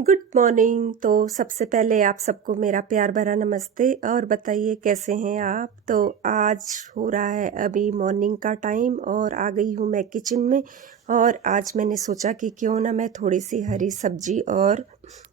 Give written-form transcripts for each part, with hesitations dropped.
Good morning. तो सबसे पहले आप सबको मेरा प्यार भरा नमस्ते। और बताइए कैसे हैं आप। तो आज हो रहा है अभी मॉर्निंग का टाइम और आ गई हूँ मैं किचन में। और आज मैंने सोचा कि क्यों ना मैं थोड़ी सी हरी सब्जी और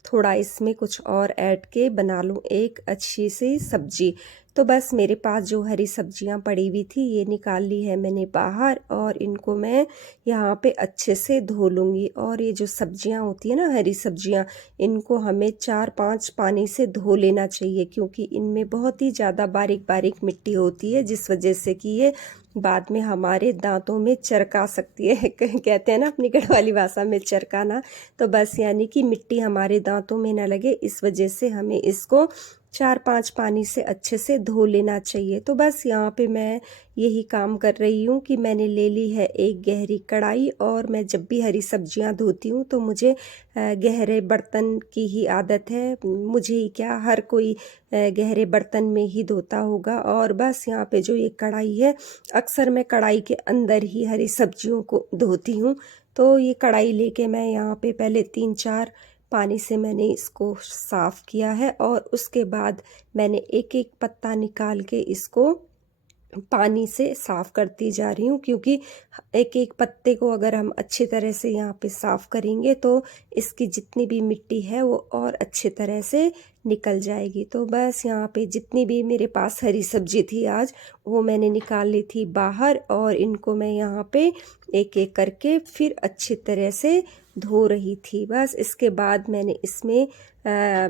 थोड़ा इसमें कुछ और ऐड के बना लूँ एक अच्छी सी सब्जी। तो बस मेरे पास जो हरी सब्जियां पड़ी हुई थी ये निकाल ली है मैंने बाहर, और इनको मैं यहाँ पे अच्छे से धो लूँगी। और ये जो सब्जियां होती है ना, हरी सब्जियां, इनको हमें 4-5 पानी से धो लेना चाहिए, क्योंकि इनमें बहुत ही ज़्यादा बारीक बारीक मिट्टी होती है, जिस वजह से कि ये बाद में हमारे दांतों में चरका सकती है। कहते हैं ना अपनी गढ़वाली भाषा में चरकाना। तो बस यानी कि मिट्टी हमारे दांतों में ना लगे, इस वजह से हमें इसको 4-5 पानी से अच्छे से धो लेना चाहिए। तो बस यहाँ पे मैं यही काम कर रही हूँ कि मैंने ले ली है एक गहरी कढ़ाई। और मैं जब भी हरी सब्जियाँ धोती हूँ तो मुझे गहरे बर्तन की ही आदत है। मुझे ही क्या, हर कोई गहरे बर्तन में ही धोता होगा। और बस यहाँ पे जो ये कढ़ाई है, अक्सर मैं कढ़ाई के अंदर ही हरी सब्जियों को धोती हूँ। तो ये कढ़ाई लेके मैं यहाँ पे पहले 3-4 पानी से मैंने इसको साफ़ किया है, और उसके बाद मैंने एक एक पत्ता निकाल के इसको पानी से साफ़ करती जा रही हूँ, क्योंकि एक एक पत्ते को अगर हम अच्छी तरह से यहाँ पे साफ़ करेंगे तो इसकी जितनी भी मिट्टी है वो और अच्छी तरह से निकल जाएगी। तो बस यहाँ पे जितनी भी मेरे पास हरी सब्जी थी आज, वो मैंने निकाल ली थी बाहर, और इनको मैं यहाँ पे एक एक करके फिर अच्छी तरह से धो रही थी। बस इसके बाद मैंने इसमें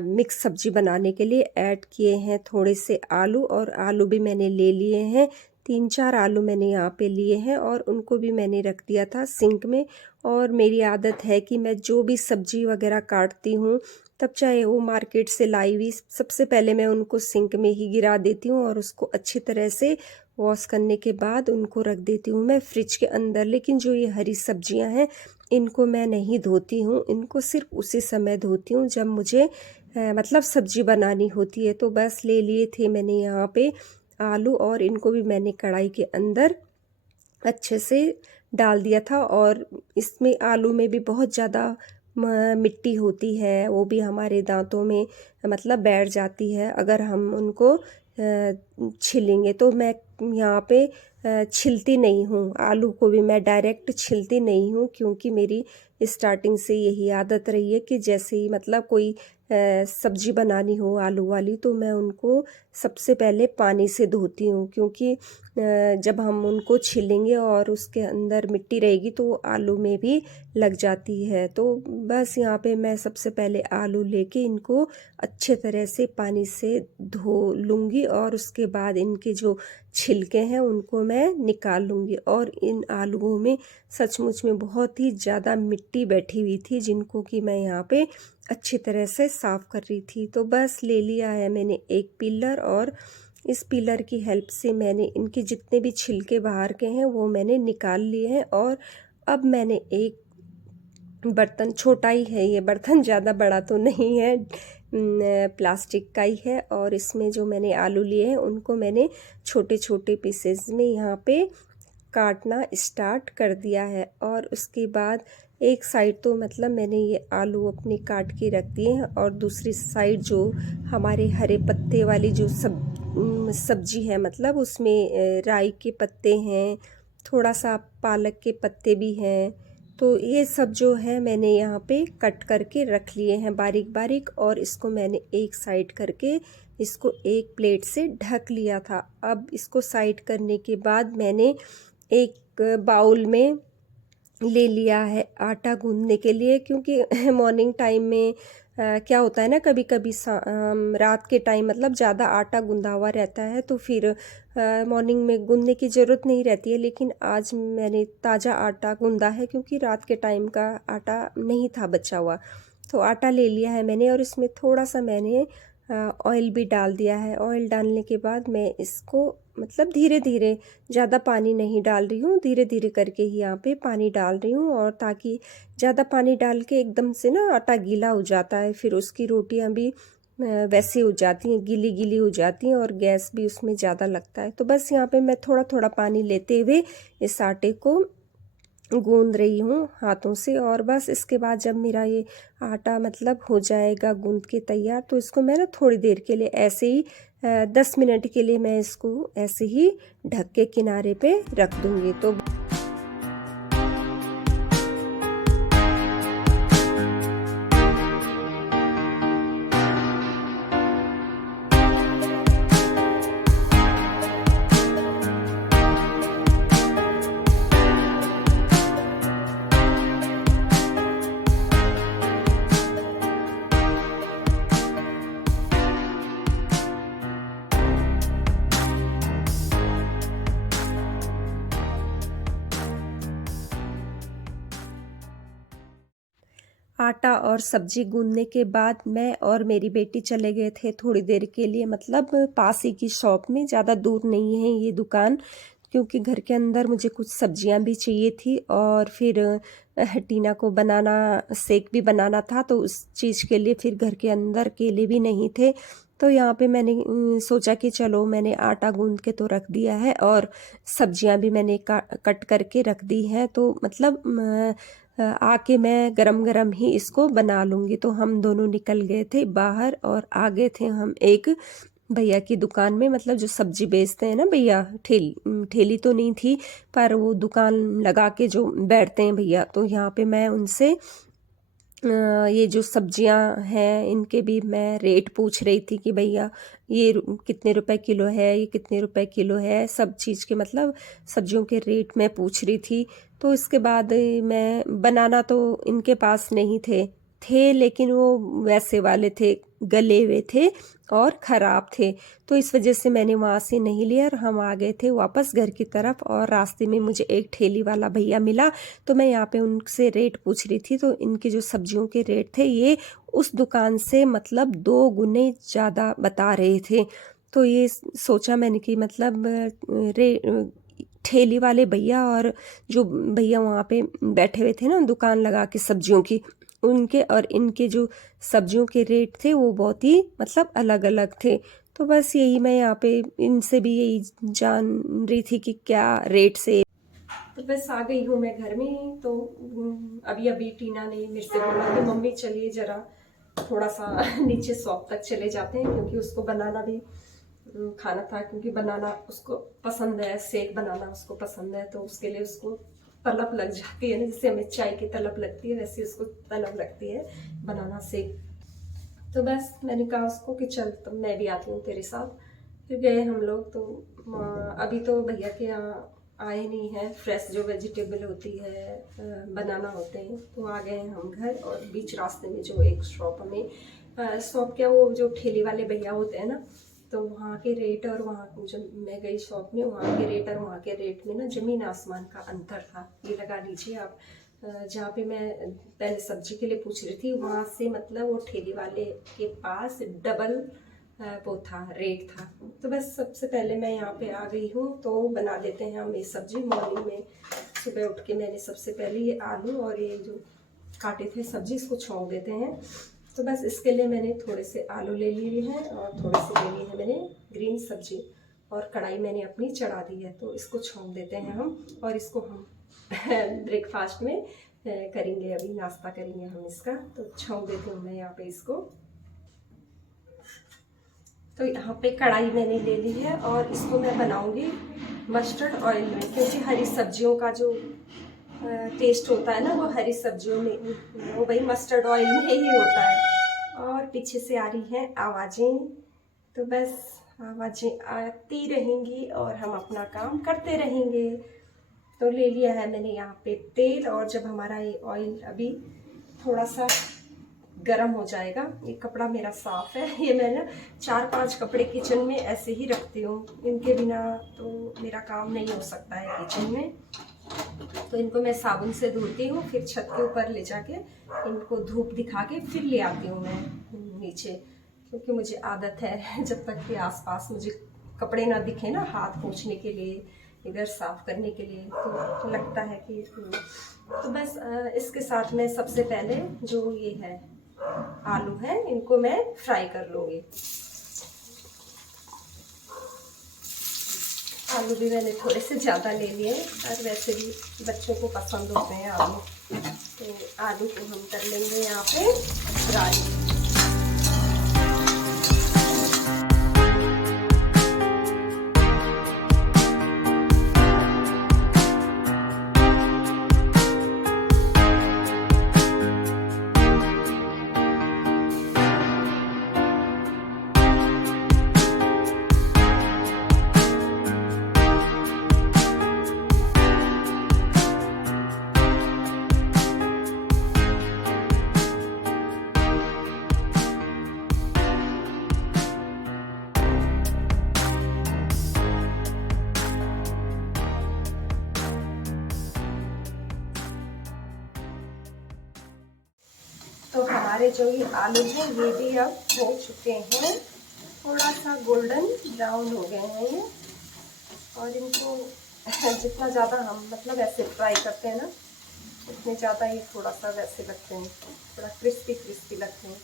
मिक्स सब्जी बनाने के लिए ऐड किए हैं थोड़े से आलू, और आलू भी मैंने ले लिए हैं। 3-4 आलू मैंने यहाँ पे लिए हैं, और उनको भी मैंने रख दिया था सिंक में। और मेरी आदत है कि मैं जो भी सब्जी वगैरह काटती हूँ, तब चाहे वो मार्केट से लाई हुई, सबसे पहले मैं उनको सिंक में ही गिरा देती हूँ, और उसको अच्छी तरह से वॉश करने के बाद उनको रख देती हूँ मैं फ्रिज के अंदर। लेकिन जो ये हरी सब्जियाँ हैं, इनको मैं नहीं धोती हूँ, इनको सिर्फ उसी समय धोती हूँ जब मुझे मतलब सब्जी बनानी होती है। तो बस ले लिए थे मैंने यहाँ पे आलू, और इनको भी मैंने कढ़ाई के अंदर अच्छे से डाल दिया था। और इसमें आलू में भी बहुत ज़्यादा मिट्टी होती है, वो भी हमारे दांतों में मतलब बैठ जाती है अगर हम उनको छिलेंगे। तो मैं यहाँ पे छिलती नहीं हूँ, आलू को भी मैं डायरेक्ट छिलती नहीं हूँ, क्योंकि मेरी स्टार्टिंग से यही आदत रही है कि जैसे ही मतलब कोई सब्जी बनानी हो आलू वाली, तो मैं उनको सबसे पहले पानी से धोती हूँ, क्योंकि जब हम उनको छीलेंगे और उसके अंदर मिट्टी रहेगी तो वो आलू में भी लग जाती है। तो बस यहाँ पे मैं सबसे पहले आलू लेके इनको अच्छे तरह से पानी से धो लूँगी, और उसके बाद इनके जो छिलके हैं उनको मैं निकाल लूँगी। और इन आलूओं में सचमुच में बहुत ही ज़्यादा मिट्टी बैठी हुई थी, जिनको कि मैं यहाँ पे अच्छी तरह से साफ़ कर रही थी। तो बस ले लिया है मैंने एक पिलर, और इस पिलर की हेल्प से मैंने इनके जितने भी छिलके बाहर के हैं वो मैंने निकाल लिए हैं। और अब मैंने एक बर्तन, छोटा ही है ये बर्तन, ज़्यादा बड़ा तो नहीं है, प्लास्टिक का ही है, और इसमें जो मैंने आलू लिए हैं उनको मैंने छोटे छोटे पीसेस में यहाँ पे काटना स्टार्ट कर दिया है। और उसके बाद एक साइड तो मतलब मैंने ये आलू अपने काट के रख दिए हैं, और दूसरी साइड जो हमारे हरे पत्ते वाली जो सब्जी है, मतलब उसमें राई के पत्ते हैं, थोड़ा सा पालक के पत्ते भी हैं। तो ये सब जो है मैंने यहाँ पे कट करके रख लिए हैं बारीक बारीक, और इसको मैंने एक साइड करके इसको एक प्लेट से ढक लिया था। अब इसको साइड करने के बाद मैंने एक बाउल में ले लिया है आटा गूंदने के लिए, क्योंकि मॉर्निंग टाइम में क्या होता है ना, कभी कभी रात के टाइम मतलब ज़्यादा आटा गूंदा हुआ रहता है, तो फिर मॉर्निंग में गूंदने की ज़रूरत नहीं रहती है। लेकिन आज मैंने ताज़ा आटा गूंदा है, क्योंकि रात के टाइम का आटा नहीं था बचा हुआ। तो आटा ले लिया है मैंने, और इसमें थोड़ा सा मैंने ऑयल भी डाल दिया है। ऑयल डालने के बाद मैं इसको मतलब धीरे धीरे, ज़्यादा पानी नहीं डाल रही हूँ, धीरे धीरे करके ही यहाँ पे पानी डाल रही हूँ। और ताकि ज़्यादा पानी डाल के एकदम से ना आटा गीला हो जाता है, फिर उसकी रोटियाँ भी वैसी हो जाती हैं, गीली गीली हो जाती हैं, और गैस भी उसमें ज़्यादा लगता है। तो बस यहाँ पे मैं थोड़ा थोड़ा पानी लेते हुए इस आटे को गूंद रही हूँ हाथों से। और बस इसके बाद जब मेरा ये आटा मतलब हो जाएगा गूंद के तैयार, तो इसको मैं ना थोड़ी देर के लिए ऐसे ही 10 मिनट के लिए मैं इसको ऐसे ही ढक के किनारे पे रख दूँगी। तो आटा और सब्जी गूंदने के बाद मैं और मेरी बेटी चले गए थे थोड़ी देर के लिए, मतलब पास ही की शॉप में, ज़्यादा दूर नहीं है ये दुकान, क्योंकि घर के अंदर मुझे कुछ सब्जियां भी चाहिए थी और फिर टीना को बनाना शेक भी बनाना था, तो उस चीज़ के लिए फिर घर के अंदर केले भी नहीं थे। तो यहाँ पे मैंने सोचा कि चलो, मैंने आटा गूंद के तो रख दिया है और सब्जियां भी मैंने कट करके रख दी हैं, तो मतलब आके मैं गरम गरम ही इसको बना लूँगी। तो हम दोनों निकल गए थे बाहर और आ गए थे हम एक भैया की दुकान में, मतलब जो सब्जी बेचते हैं ना भैया, ठेली तो नहीं थी, पर वो दुकान लगा के जो बैठते हैं भैया, तो यहाँ पे मैं उनसे ये जो सब्जियां हैं इनके भी मैं रेट पूछ रही थी कि भैया ये कितने रुपए किलो है, ये कितने रुपए किलो है, सब चीज़ के मतलब सब्जियों के रेट मैं पूछ रही थी। तो इसके बाद मैं बनाना तो इनके पास नहीं थे लेकिन वो वैसे वाले थे, गले हुए थे और ख़राब थे, तो इस वजह से मैंने वहाँ से नहीं लिया और हम आ गए थे वापस घर की तरफ। और रास्ते में मुझे एक ठेली वाला भैया मिला, तो मैं यहाँ पे उनसे रेट पूछ रही थी, तो इनके जो सब्जियों के रेट थे ये उस दुकान से मतलब 2 गुने ज़्यादा बता रहे थे। तो ये सोचा मैंने कि मतलब ठेली वाले भैया और जो भैया वहाँ पे बैठे हुए थे ना दुकान लगा के सब्जियों की, उनके और इनके जो सब्जियों के रेट थे वो बहुत ही मतलब अलग अलग थे। तो बस यही मैं यहाँ पे इनसे भी यही जान रही थी कि क्या रेट से। तो बस आ गई हूँ मैं घर में। तो अभी अभी टीना ने मेरे से बोला कि मम्मी चलिए जरा थोड़ा सा नीचे शॉप तक चले जाते हैं, क्योंकि उसको बनाना भी खाना था, क्योंकि बनाना उसको पसंद है, शेक बनाना उसको पसंद है, तो उसके लिए उसको तलब लग जाती है ना, जैसे हमें चाय की तलब लगती है वैसे उसको तलब लगती है बनाना शेक। तो बस मैंने कहा उसको कि चल तो मैं भी आती हूँ तेरे साथ। फिर गए हम लोग। तो अभी तो भैया के यहाँ आए नहीं हैं, फ्रेश जो वेजिटेबल होती है बनाना होते हैं, तो आ गए हैं हम घर। और बीच रास्ते में जो एक शॉप हमें शॉप क्या वो जो ठेली वाले भैया होते हैं ना, तो वहाँ के रेट और वहाँ जब मैं गई शॉप में, वहाँ के रेट और वहाँ के रेट में ना ज़मीन आसमान का अंतर था। ये लगा लीजिए आप, जहाँ पे मैं पहले सब्जी के लिए पूछ रही थी वहाँ से मतलब वो ठेली वाले के पास डबल वो था, रेट था। तो बस सबसे पहले मैं यहाँ पे आ गई हूँ, तो बना लेते हैं हम ये सब्जी। मॉर्निंग में सुबह उठ के मैंने सबसे पहले ये आलू और ये जो काटे थे सब्जी इसको छोंक देते हैं। तो बस इसके लिए मैंने थोड़े से आलू ले लिए हैं और थोड़े से ले लिए हैं मैंने ग्रीन सब्जी, और कढ़ाई मैंने अपनी चढ़ा दी है। तो इसको छोंक देते हैं हम, और इसको हम ब्रेकफास्ट में करेंगे, अभी नाश्ता करेंगे हम इसका। तो छोंक देती हूँ मैं यहाँ पे इसको। तो यहाँ पे कढ़ाई मैंने ले ली है और इसको मैं बनाऊंगी मस्टर्ड ऑयल में, क्योंकि हरी सब्जियों का जो टेस्ट होता है ना वो हरी सब्जियों में वो भाई मस्टर्ड ऑयल में ही होता है। और पीछे से आ रही हैं आवाज़ें, तो बस आवाज़ें आती रहेंगी और हम अपना काम करते रहेंगे। तो ले लिया है मैंने यहाँ पे तेल, और जब हमारा ये ऑयल अभी थोड़ा सा गरम हो जाएगा, ये कपड़ा मेरा साफ है, ये मैं ना 4-5 कपड़े किचन में ऐसे ही रखती हूँ, इनके बिना तो मेरा काम नहीं हो सकता है किचन में। तो इनको मैं साबुन से धोती हूँ, फिर छत के ऊपर ले जाके इनको धूप दिखा के फिर ले आती हूँ मैं नीचे, क्योंकि मुझे आदत है जब तक कि आसपास मुझे कपड़े ना दिखे ना हाथ पोंछने के लिए, इधर साफ करने के लिए, तो लगता है कि तो बस इसके साथ में सबसे पहले जो ये है आलू है इनको मैं फ्राई कर लूँगी। आलू भी मैंने थोड़े से ज़्यादा ले लिए और वैसे भी बच्चों को पसंद होते हैं आलू, तो आलू को हम कर लेंगे यहाँ पे फ्राई। तो हमारे जो ये आलू हैं ये भी अब हो चुके हैं, थोड़ा सा गोल्डन ब्राउन हो गए हैं ये। और इनको जितना ज़्यादा हम मतलब ऐसे फ्राई करते हैं ना, उतने ज़्यादा ये थोड़ा सा वैसे लगते हैं, थोड़ा क्रिस्पी क्रिस्पी लगते हैं।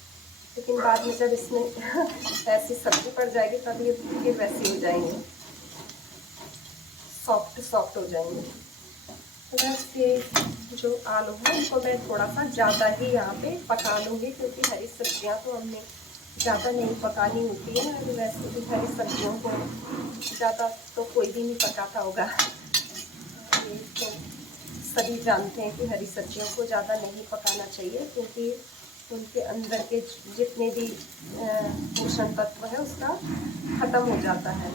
लेकिन बाद में जब इसमें ऐसी सब्जी पड़ जाएगी तब ये फिर वैसे हो जाएंगे, सॉफ्ट सॉफ्ट हो जाएंगे। तो बस ये जो आलू है इसको मैं थोड़ा सा ज़्यादा ही यहाँ पे पका लूँगी, क्योंकि हरी सब्जियाँ तो हमने ज़्यादा नहीं पकानी होती है। और वैसे भी हरी सब्जियों को ज़्यादा तो कोई भी नहीं पकाता होगा, ये तो सभी जानते हैं कि हरी सब्जियों को ज़्यादा नहीं पकाना चाहिए, क्योंकि उनके अंदर के जितने भी पोषण तत्व है उसका ख़त्म हो जाता है।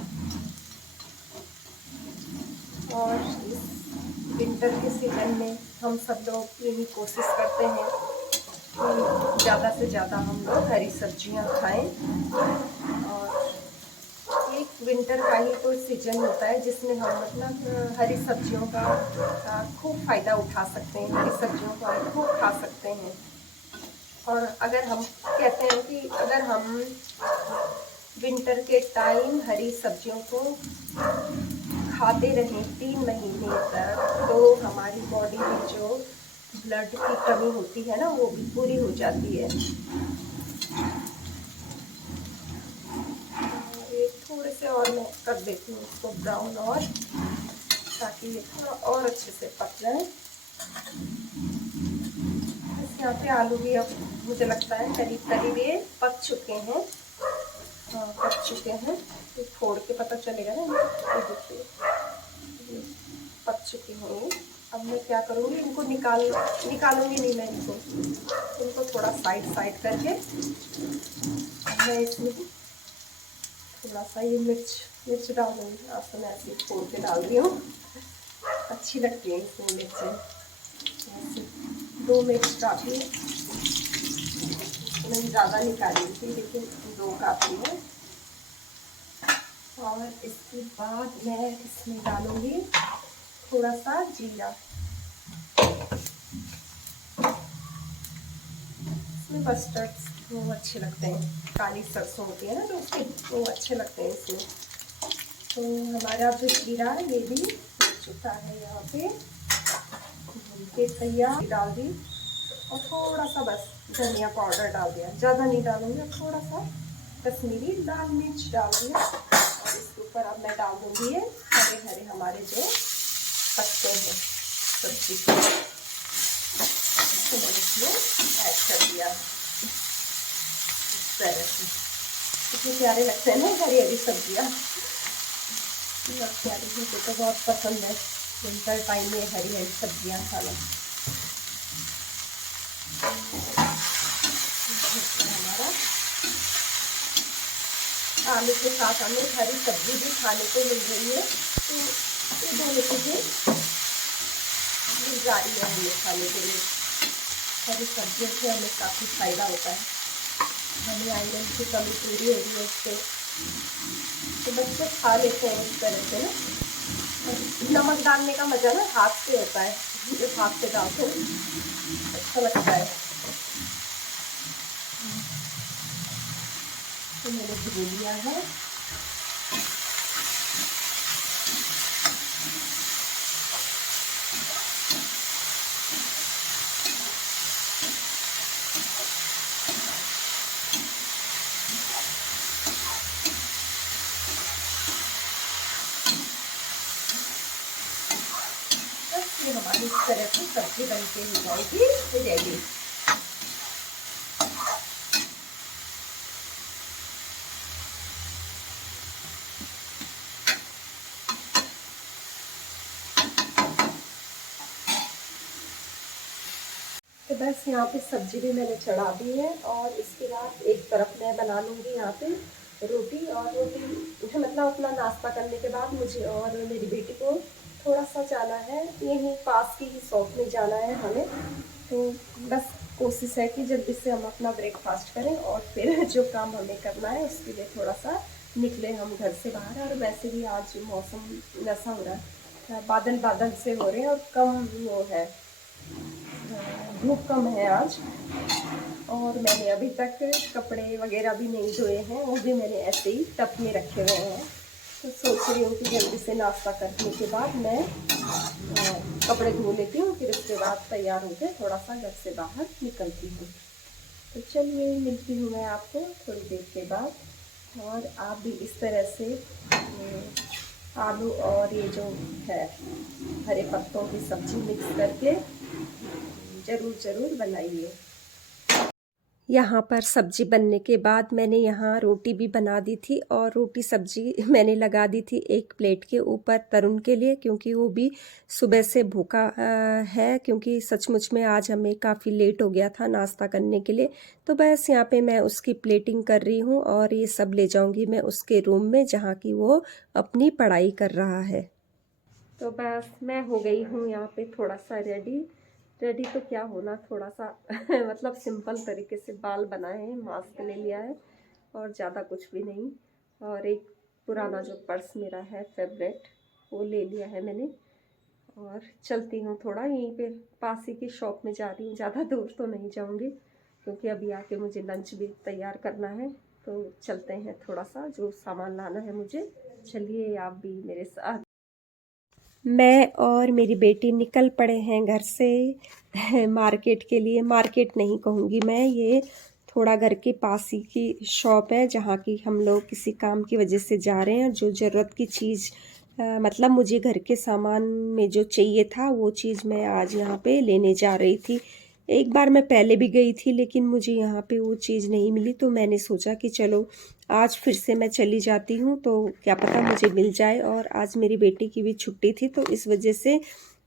और इस विंटर के सीज़न में हम सब लोग यही कोशिश करते हैं कि ज़्यादा से ज़्यादा हम लोग हरी सब्जियां खाएं। और एक विंटर का ही तो सीज़न होता है जिसमें हम मतलब हरी सब्जियों का खूब फ़ायदा उठा सकते हैं, हरी सब्जियों को हम खूब खा सकते हैं। और अगर हम कहते हैं कि अगर हम विंटर के टाइम हरी सब्जियों को खाते रहें 3 महीने तक, तो हमारी बॉडी में जो ब्लड की कमी होती है ना वो भी पूरी हो जाती है। एक थोड़े से और मैं कर देती हूँ इसको ब्राउन, और ताकि ये थोड़ा और अच्छे से पक जाए। यहाँ पे आलू भी अब मुझे लगता है करीब करीब ये पक चुके हैं। हाँ, पक चुके हैं, तो फोड़ के पता चलेगा ना। ये देखिए पक चुके हैं। अब मैं क्या करूँगी, इनको निकालूंगी नहीं मैं इनको थोड़ा साइड करके मैं इसमें थोड़ा सा ये मिर्च डाल दूँगी। अब तो मैं ऐसे फोड़ के डाल रही हूँ, अच्छी लगती है इसमें मिर्चें। ऐसे 2 मिर्च काफ़ी है, मैंने ज़्यादा निकाली थी लेकिन 2 काफ़ी है। और इसके बाद मैं इसमें डालूंगी थोड़ा सा जीरा। इसमें मस्टर्ड वो अच्छे लगते हैं, काली सरसों होती है ना जो उसके वो अच्छे लगते हैं इसमें। तो हमारा जो जीरा है ये भी हो चुका है, यहाँ पे भून के तैयार डाल दी। और थोड़ा सा बस धनिया पाउडर डाल दिया, ज़्यादा नहीं डालूंगी। और थोड़ा सा कश्मीरी लाल मिर्च डाल दिया। और इसके ऊपर अब मैं डाल दूँगी ये हरे हरे हमारे जो पत्ते हैं सब्जी के, तो मैंने इसमें ऐड कर दिया। इतने प्यारे लगते हैं ना हरी हरी सब्जियाँ, बहुत प्यारी। मुझे तो बहुत पसंद है विंटर टाइम में हरी हरी सब्जियाँ खाना। हमारा आलू के साथ हमें हरी सब्जी भी खाने को मिल रही है, तो ये दोनों चीज़ें मिल जा रही है हमें खाने के लिए। हरी सब्जियों से हमें काफ़ी फ़ायदा होता है, हमें आयरन की कमी पूरी हो रही है उससे। तो बच्चे खा लेते हैं इस तरह से ना। नमक डालने का मज़ा ना हाथ से होता है, जब हाथ से डालते हैं अच्छा लगता है। तो मैंने भून लिया है। ये हमारी इस तरह से सब्जी बन के हो जाएगी रेडी। तो बस यहाँ पे सब्जी भी मैंने चढ़ा दी है और इसके बाद एक तरफ मैं बना लूँगी यहाँ पे रोटी। और रोटी मतलब अपना नाश्ता करने के बाद मुझे और मेरी बेटी को थोड़ा सा जाना है, यहीं पास की ही शॉप में जाना है हमें। तो बस कोशिश है कि जल्दी से हम अपना ब्रेकफास्ट करें और फिर जो काम हमें करना है उसके लिए थोड़ा सा निकले हम घर से बाहर। और वैसे भी आज मौसम ऐसा हो रहा है, बादल बादल से हो रहे हैं और कम वो है, धूप कम है आज। और मैंने अभी तक कपड़े वगैरह भी नहीं धोए हैं, वो भी मैंने ऐसे ही टब में रखे हुए हैं। तो सोच रही हूँ कि जल्दी से नाश्ता करने के बाद मैं कपड़े धो लेती हूँ, फिर उसके बाद तैयार होकर थोड़ा सा घर से बाहर निकलती हूँ। तो चलिए मिलती हूँ मैं आपको थोड़ी देर के बाद। और आप भी इस तरह से आलू और ये जो है हरे पत्तों की सब्ज़ी मिक्स करके ज़रूर बनाइए। यहाँ पर सब्जी बनने के बाद मैंने यहाँ रोटी भी बना दी थी और रोटी सब्जी मैंने लगा दी थी एक प्लेट के ऊपर तरुण के लिए, क्योंकि वो भी सुबह से भूखा है, क्योंकि सचमुच में आज हमें काफ़ी लेट हो गया था नाश्ता करने के लिए। तो बस यहाँ पे मैं उसकी प्लेटिंग कर रही हूँ और ये सब ले जाऊँगी मैं उसके रूम में जहाँ की वो अपनी पढ़ाई कर रहा है। तो बस मैं हो गई हूँ यहाँ पे थोड़ा सा रेडी तो क्या होना, थोड़ा सा मतलब सिंपल तरीके से बाल बनाए हैं, मास्क ले लिया है और ज़्यादा कुछ भी नहीं। और एक पुराना जो पर्स मेरा है फेवरेट वो ले लिया है मैंने। और चलती हूँ थोड़ा, यहीं पे पास ही की शॉप में जा रही हूँ, ज़्यादा दूर तो नहीं जाऊँगी क्योंकि अभी आके मुझे लंच भी तैयार करना है। तो चलते हैं, थोड़ा सा जो सामान लाना है मुझे। चलिए आप भी मेरे साथ। मैं और मेरी बेटी निकल पड़े हैं घर से मार्केट के लिए। मार्केट नहीं कहूँगी मैं, ये थोड़ा घर के पास ही की शॉप है जहाँ की हम लोग किसी काम की वजह से जा रहे हैं। जो ज़रूरत की चीज़ मतलब मुझे घर के सामान में जो चाहिए था वो चीज़ मैं आज यहाँ पे लेने जा रही थी। एक बार मैं पहले भी गई थी लेकिन मुझे यहाँ पे वो चीज़ नहीं मिली, तो मैंने सोचा कि चलो आज फिर से मैं चली जाती हूँ तो क्या पता मुझे मिल जाए। और आज मेरी बेटी की भी छुट्टी थी तो इस वजह से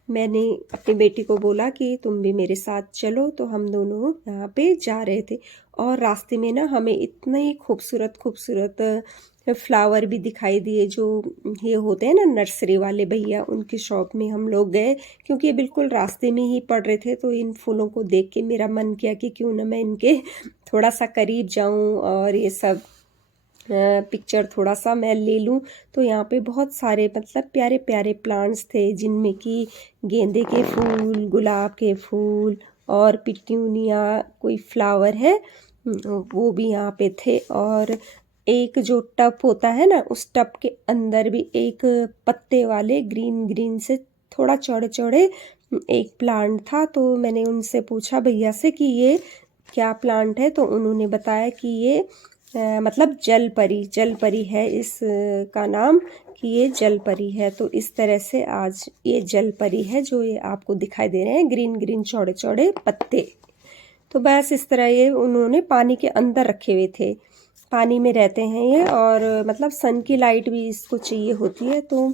मैंने अपनी बेटी को बोला कि तुम भी मेरे साथ चलो। तो हम दोनों यहाँ पे जा रहे थे और रास्ते में ना हमें इतने खूबसूरत फ्लावर भी दिखाई दिए, जो ये होते हैं ना नर्सरी वाले भैया, उनकी शॉप में हम लोग गए क्योंकि ये बिल्कुल रास्ते में ही पड़ रहे थे। तो इन फूलों को देख के मेरा मन किया कि क्यों ना मैं इनके थोड़ा सा करीब जाऊं और ये सब पिक्चर थोड़ा सा मैं ले लूं। तो यहाँ पे बहुत सारे मतलब प्यारे प्यारे प्लांट्स थे, जिनमें कि गेंदे के फूल, गुलाब के फूल और पिट्यूनिया कोई फ्लावर है वो भी यहाँ पे थे। और एक जो टब होता है ना, उस टब के अंदर भी एक पत्ते वाले ग्रीन से थोड़ा चौड़े चौड़े एक प्लांट था। तो मैंने उनसे पूछा भैया से कि ये क्या प्लांट है, तो उन्होंने बताया कि ये मतलब जल परी है इस का नाम, कि ये जल परी है। तो इस तरह से आज ये जल परी है जो ये आपको दिखाई दे रहे हैं, ग्रीन चौड़े चौड़े पत्ते। तो बस इस तरह ये उन्होंने पानी के अंदर रखे हुए थे, पानी में रहते हैं ये, और मतलब सन की लाइट भी इसको चाहिए होती है। तो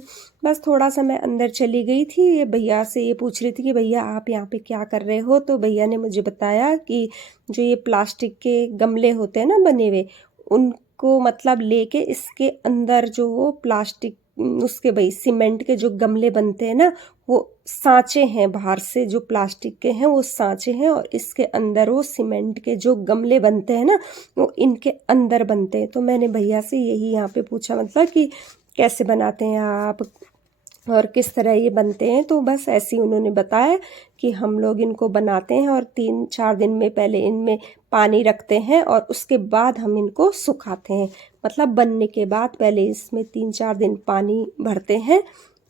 बस थोड़ा सा मैं अंदर चली गई थी, ये भैया से ये पूछ रही थी कि भैया आप यहाँ पे क्या कर रहे हो। तो भैया ने मुझे बताया कि जो ये प्लास्टिक के गमले होते हैं ना बने हुए, उनको मतलब लेके इसके अंदर जो वो प्लास्टिक उसके भाई सीमेंट के जो गमले बनते हैं ना, वो सांचे हैं, बाहर से जो प्लास्टिक के हैं वो सांचे हैं और इसके अंदर वो सीमेंट के जो गमले बनते हैं ना, वो इनके अंदर बनते हैं। तो मैंने भैया से यही यहाँ पे पूछा मतलब कि कैसे बनाते हैं आप और किस तरह ये बनते हैं। तो बस ऐसे ही उन्होंने बताया कि हम लोग इनको बनाते हैं और 3-4 दिन में पहले इनमें पानी रखते हैं और उसके बाद हम इनको सुखाते हैं। मतलब बनने के बाद पहले इसमें 3-4 दिन पानी भरते हैं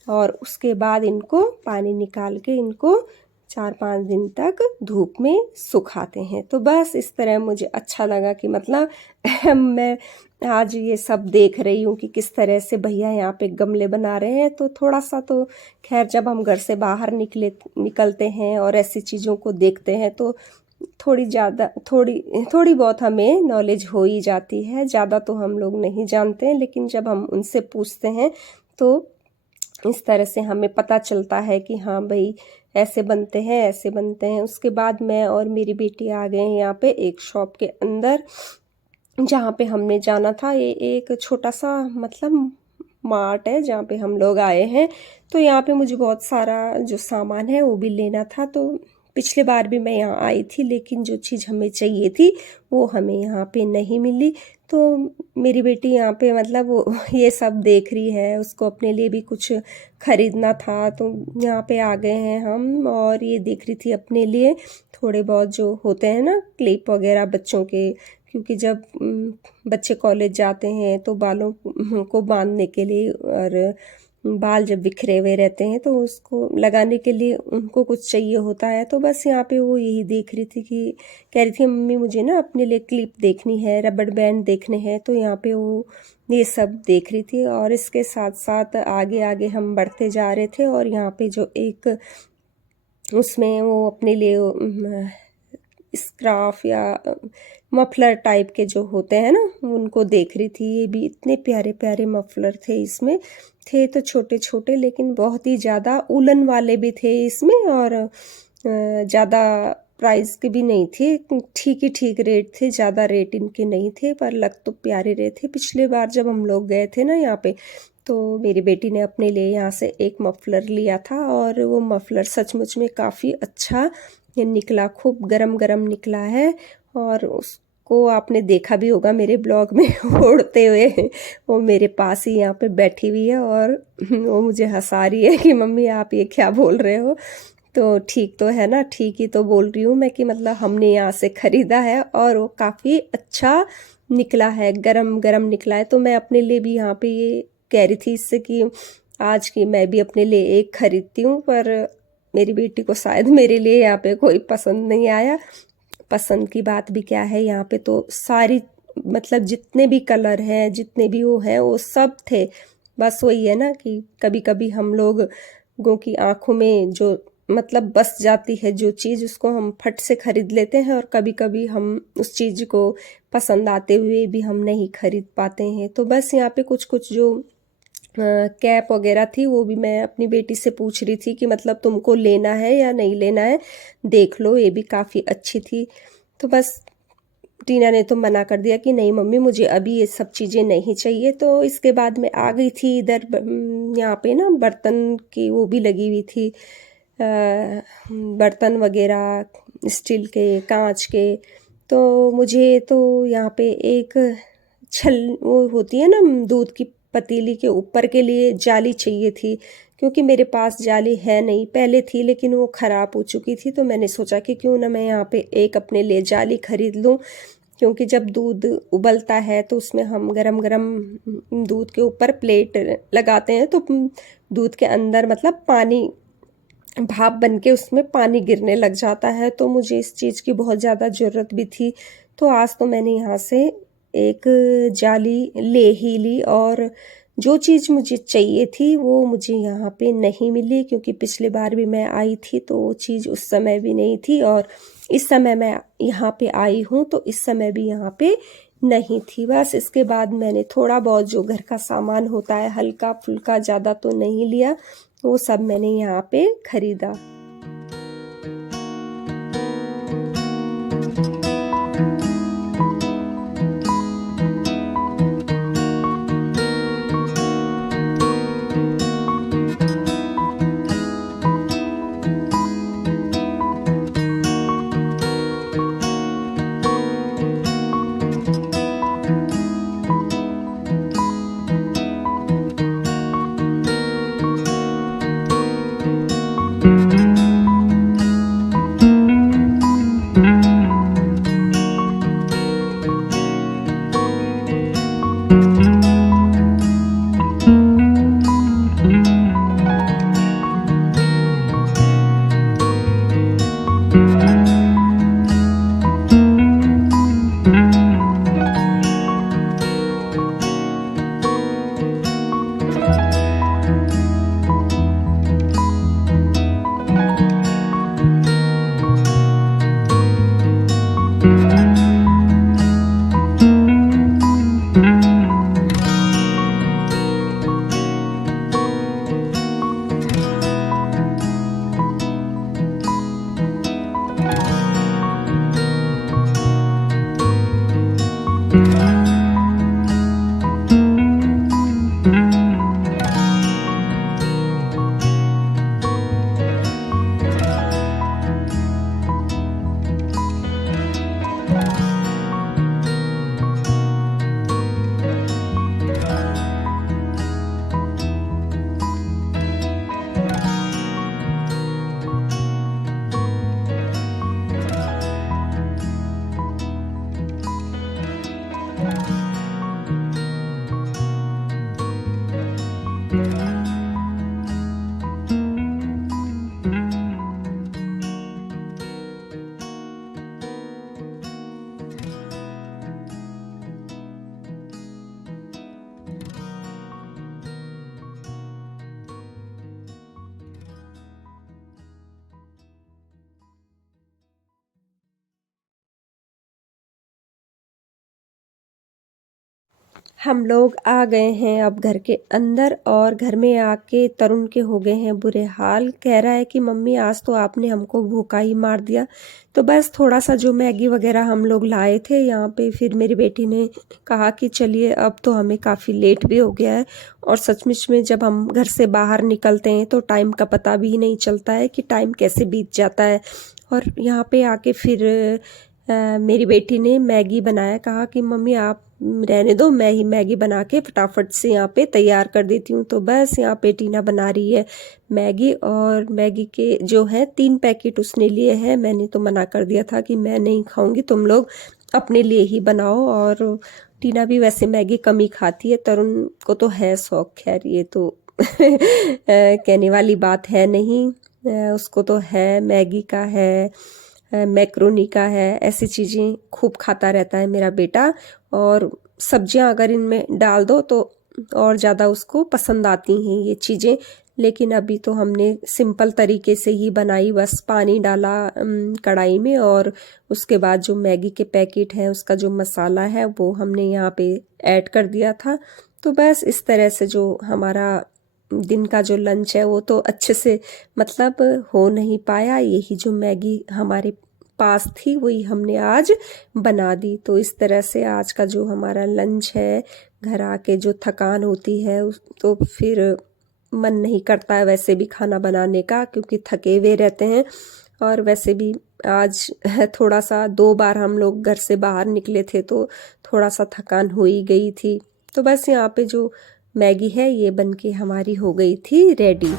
और उसके बाद इनको पानी निकाल के इनको 4-5 दिन तक धूप में सुखाते हैं। तो बस इस तरह मुझे अच्छा लगा कि मतलब मैं आज ये सब देख रही हूँ कि किस तरह से भैया यहाँ पे गमले बना रहे हैं। तो थोड़ा-सा तो ख़ैर जब हम घर से बाहर निकलते हैं और ऐसी चीज़ों को देखते हैं तो थोड़ी बहुत हमें नॉलेज हो ही जाती है। ज़्यादा तो हम लोग नहीं जानते हैं, लेकिन जब हम उनसे पूछते हैं तो इस तरह से हमें पता चलता है कि हाँ भाई ऐसे बनते हैं, ऐसे बनते हैं। उसके बाद मैं और मेरी बेटी आ गए हैं यहाँ पे एक शॉप के अंदर, जहाँ पे हमने जाना था। ये एक छोटा सा मतलब मार्ट है जहाँ पे हम लोग आए हैं। तो यहाँ पे मुझे बहुत सारा जो सामान है वो भी लेना था। तो पिछले बार भी मैं यहाँ आई थी, लेकिन जो चीज़ हमें चाहिए थी वो हमें यहाँ पे नहीं मिली। तो मेरी बेटी यहाँ पे मतलब वो ये सब देख रही है, उसको अपने लिए भी कुछ खरीदना था। तो यहाँ पे आ गए हैं हम, और ये देख रही थी अपने लिए थोड़े बहुत जो होते हैं ना क्लिप वगैरह बच्चों के, क्योंकि जब बच्चे कॉलेज जाते हैं तो बालों को बांधने के लिए, और बाल जब बिखरे हुए रहते हैं तो उसको लगाने के लिए उनको कुछ चाहिए होता है। तो बस यहाँ पे वो यही देख रही थी कि कह रही थी मम्मी मुझे ना अपने लिए क्लिप देखनी है, रबड़ बैंड देखने हैं। तो यहाँ पे वो ये सब देख रही थी, और इसके साथ साथ आगे आगे हम बढ़ते जा रहे थे। और यहाँ पे जो एक उसमें वो अपने लिए स्कार्फ या मफलर टाइप के जो होते हैं ना उनको देख रही थी। ये भी इतने प्यारे प्यारे मफलर थे, इसमें थे तो छोटे छोटे, लेकिन बहुत ही ज़्यादा उलन वाले भी थे इसमें, और ज़्यादा प्राइस के भी नहीं थे, ठीक ही ठीक रेट थे, ज़्यादा रेट इनके नहीं थे, पर लग तो प्यारे रहे थे। पिछले बार जब हम लोग गए थे ना यहाँ पे, तो मेरी बेटी ने अपने लिए यहाँ से एक मफलर लिया था, और वो मफलर सचमुच में काफ़ी अच्छा निकला, खूब गरम गरम निकला है। और उसको आपने देखा भी होगा मेरे ब्लॉग में ओढ़ते हुए। वो मेरे पास ही यहाँ पे बैठी हुई है, और वो मुझे हंसा रही है कि मम्मी आप ये क्या बोल रहे हो। तो ठीक तो है ना, ठीक ही तो बोल रही हूँ मैं कि मतलब हमने यहाँ से ख़रीदा है और वो काफ़ी अच्छा निकला है, गरम गरम निकला है। तो मैं अपने लिए भी यहाँ पे ये कह रही थी इससे कि आज की मैं भी अपने लिए एक खरीदती हूँ, पर मेरी बेटी को शायद मेरे लिए यहाँ पे कोई पसंद नहीं आया। पसंद की बात भी क्या है, यहाँ पे तो सारी मतलब जितने भी कलर हैं, जितने भी वो हैं, वो सब थे। बस वही है ना कि कभी कभी हम लोगों की आंखों में जो मतलब बस जाती है जो चीज़, उसको हम फट से खरीद लेते हैं, और कभी कभी हम उस चीज़ को पसंद आते हुए भी हम नहीं खरीद पाते हैं। तो बस यहाँ पे कुछ कुछ जो कैप वगैरह थी वो भी मैं अपनी बेटी से पूछ रही थी कि मतलब तुमको लेना है या नहीं लेना है, देख लो, ये भी काफ़ी अच्छी थी। तो बस टीना ने तो मना कर दिया कि नहीं मम्मी मुझे अभी ये सब चीज़ें नहीं चाहिए। तो इसके बाद मैं आ गई थी इधर, यहाँ पे ना बर्तन की वो भी लगी हुई थी, बर्तन वगैरह स्टील के, कांच के। तो मुझे तो यहाँ पे एक वो होती है ना दूध की पतीली के ऊपर के लिए जाली चाहिए थी, क्योंकि मेरे पास जाली है नहीं, पहले थी लेकिन वो ख़राब हो चुकी थी। तो मैंने सोचा कि क्यों ना मैं यहाँ पे एक अपने लिए जाली खरीद लूँ, क्योंकि जब दूध उबलता है तो उसमें हम गरम गरम दूध के ऊपर प्लेट लगाते हैं, तो दूध के अंदर मतलब पानी भाप बन के उसमें पानी गिरने लग जाता है। तो मुझे इस चीज़ की बहुत ज़्यादा ज़रूरत भी थी। तो आज तो मैंने यहाँ से एक जाली ले ही ली, और जो चीज़ मुझे चाहिए थी वो मुझे यहाँ पे नहीं मिली, क्योंकि पिछले बार भी मैं आई थी तो वो चीज़ उस समय भी नहीं थी, और इस समय मैं यहाँ पे आई हूँ तो इस समय भी यहाँ पे नहीं थी। बस इसके बाद मैंने थोड़ा बहुत जो घर का सामान होता है हल्का फुल्का, ज़्यादा तो नहीं लिया, वो सब मैंने यहाँ पे खरीदा। हम लोग आ गए हैं अब घर के अंदर और घर में आके तरुण के हो गए हैं बुरे हाल। कह रहा है कि मम्मी आज तो आपने हमको भूखा ही मार दिया। तो बस थोड़ा सा जो मैगी वगैरह हम लोग लाए थे यहाँ पे, फिर मेरी बेटी ने कहा कि चलिए अब तो हमें काफ़ी लेट भी हो गया है। और सचमुच में जब हम घर से बाहर निकलते हैं तो टाइम का पता भी नहीं चलता है कि टाइम कैसे बीत जाता है। और यहाँ पे आके फिर मेरी बेटी ने मैगी बनाया। कहा कि मम्मी आप रहने दो, मैं ही मैगी बना के फटाफट से यहाँ पे तैयार कर देती हूँ। तो बस यहाँ पे टीना बना रही है मैगी, और मैगी के जो है 3 पैकेट उसने लिए हैं। मैंने तो मना कर दिया था कि मैं नहीं खाऊंगी, तुम लोग अपने लिए ही बनाओ। और टीना भी वैसे मैगी कम ही खाती है, तरुण को तो है शौक। खैर ये तो कहने वाली बात है नहीं, उसको तो है, मैगी का है, मैक्रोनी का है, ऐसी चीज़ें खूब खाता रहता है मेरा बेटा। और सब्जियां अगर इनमें डाल दो तो और ज़्यादा उसको पसंद आती हैं ये चीज़ें। लेकिन अभी तो हमने सिंपल तरीके से ही बनाई, बस पानी डाला कढ़ाई में, और उसके बाद जो मैगी के पैकेट हैं उसका जो मसाला है वो हमने यहाँ पे ऐड कर दिया था। तो बस इस तरह से जो हमारा दिन का जो लंच है वो तो अच्छे से मतलब हो नहीं पाया। यही जो मैगी हमारे पास थी वही हमने आज बना दी। तो इस तरह से आज का जो हमारा लंच है, घर आके जो थकान होती है तो फिर मन नहीं करता है वैसे भी खाना बनाने का, क्योंकि थके हुए रहते हैं। और वैसे भी आज थोड़ा सा 2 बार हम लोग घर से बाहर निकले थे तो थोड़ा सा थकान हो ही गई थी। तो बस यहाँ पे जो मैगी है ये बन के हमारी हो गई थी रेडी।